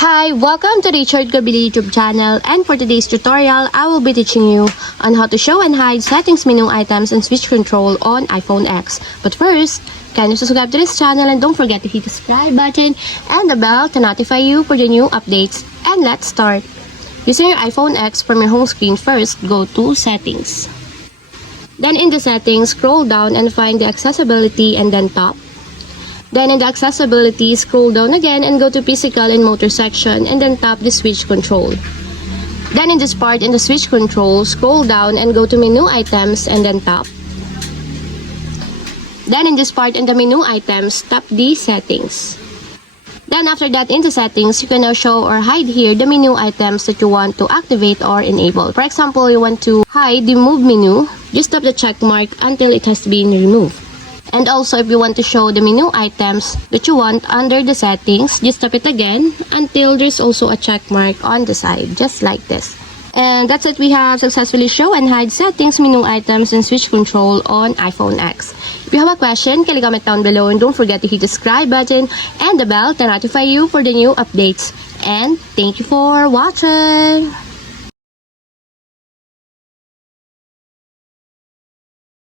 Hi, welcome to the Richard Gabili YouTube channel, and for today's tutorial, I will be teaching you on how to show and hide settings menu items and switch control on iPhone X. But first, can you subscribe to this channel and don't forget to hit the subscribe button and the bell to notify you for the new updates. And let's start. Using your iPhone X from your home screen, first go to Settings. Then in the Settings, scroll down and find the Accessibility and then Top. Then in the Accessibility, scroll down again and go to Physical and Motor section and then tap the Switch Control. Then in this part, in the Switch Control, scroll down and go to Menu Items and then tap. Then in this part, in the Menu Items, tap the Settings. Then after that, in the Settings, you can now show or hide here the menu items that you want to activate or enable. For example, you want to hide the Move menu, just tap the check mark until it has been removed. And also, if you want to show the menu items that you want under the settings, just tap it again until there's also a check mark on the side, just like this. And that's it. We have successfully show and hide settings, menu items, and switch control on iPhone X. If you have a question, kindly comment down below and don't forget to hit the subscribe button and the bell to notify you for the new updates. And thank you for watching!